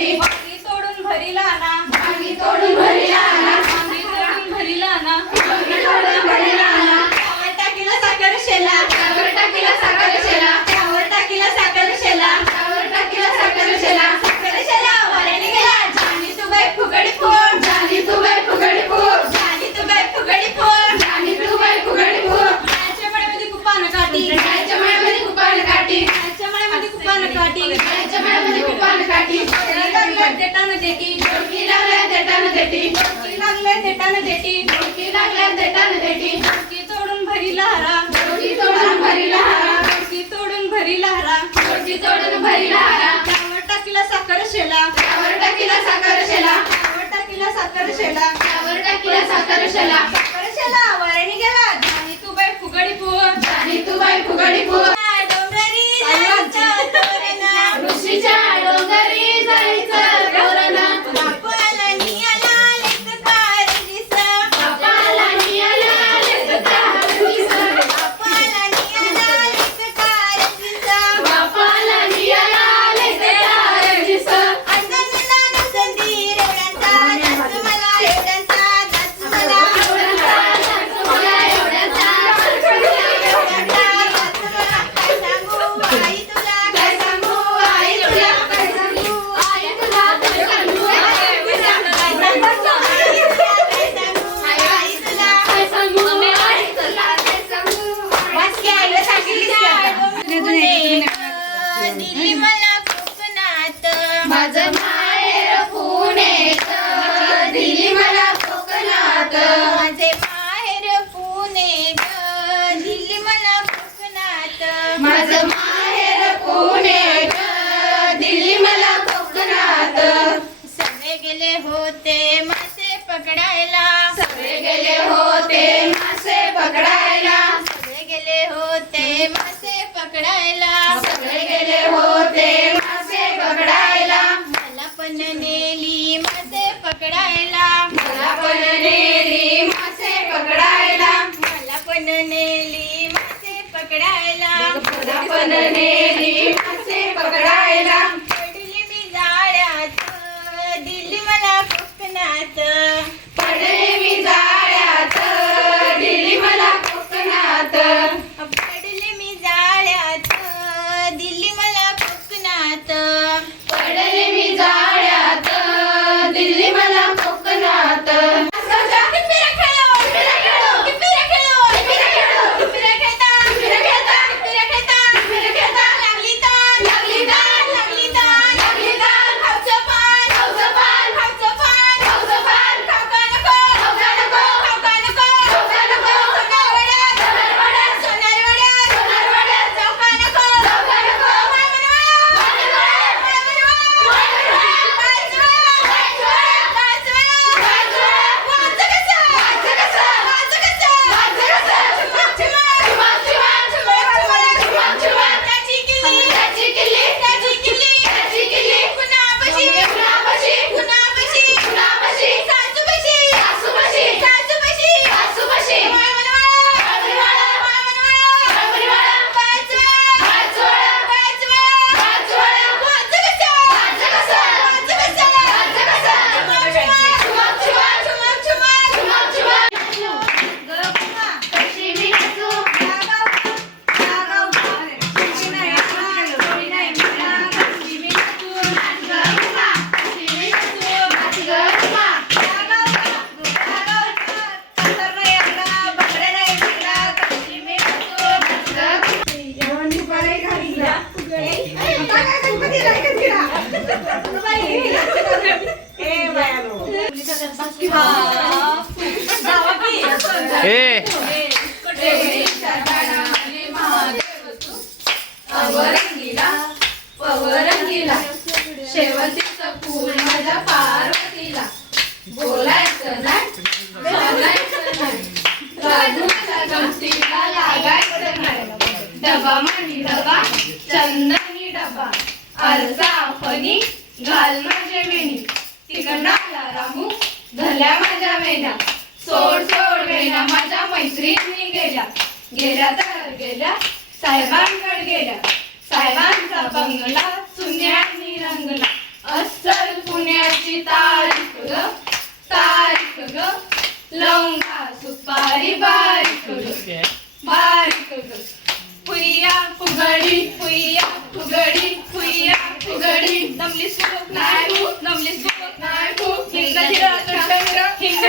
Happy birthday. साखर शेला. त्यावर साखर शेला. त्यावर साखर शेला. शेला. साखर शेला वाऱ्याने तू बाई फुगडी फुग. जानी तू बाई फुगडी फुग. ऋषीच्या कोकणात. माझं माहेर मला कोकणात. माझे माहेर पुणेत. मला कोकणात. माझं माहेर मला कोकणात. सगळे गेले होते मासे पकडायला. सगळे गेले होते पकडायला. सगळे गेले होते मासे पकडायला. मला पण नेली मासे पकडायला. मला पण नेली मासे पकडायला. मला पण नेली मासे पकडायला. मला पण नेली मासे पकडायला. पडली मी जाळ्यात दिली मला कोकणात. た फणी घाल माझे वेणी तिकडाला रामू झाल्या माझ्या वेण्या सोड सोड वेण्या माझ्या मैत्रिणी गेल्या. गेल्या तर गेल्या साहेबांकडे गेल्या. साहेबांचा बंगला सुन्यांनी रंगला. अस्सल पुण्याची तारीख ग तारीख ग. लवंगा सुपारी बारीक ग बारीक ग. फुया फुगडी फुया फुगडी फुया फुगडी दमली सुरत नाही फुक दमली सुरत नाही फुक हिंग हिंग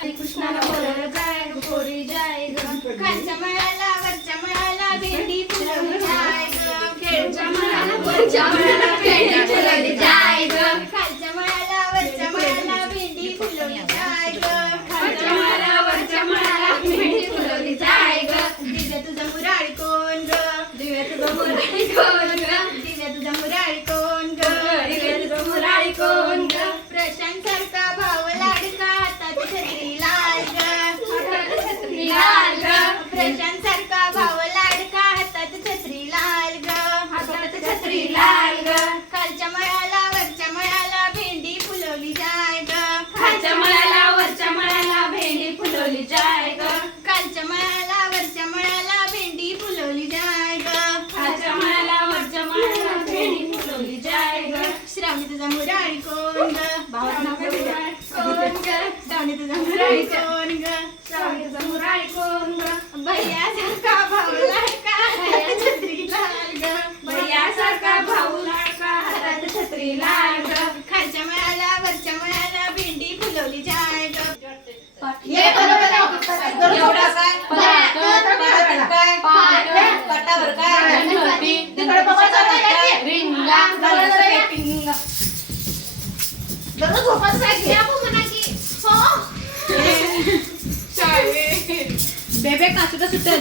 हिंग कृष्णाला बोलायला जाय ग पोरी जाय खालच्या मळाला वरच्या मळाला भेंडी फुलवली जाय खेळच्या मळाला वरच्या मळाला भेंडी फुलवली जाय खालच्या मळाला वरच्या मळाला भेंडी फुलवली जाय खालच्या मळाला वरच्या मळाला भेंडी फुलवली जाय ग दिव्या तुझा मुराळी कोण ग? दिव्या तुझा मुराळी तुझा काचुटा सुटेल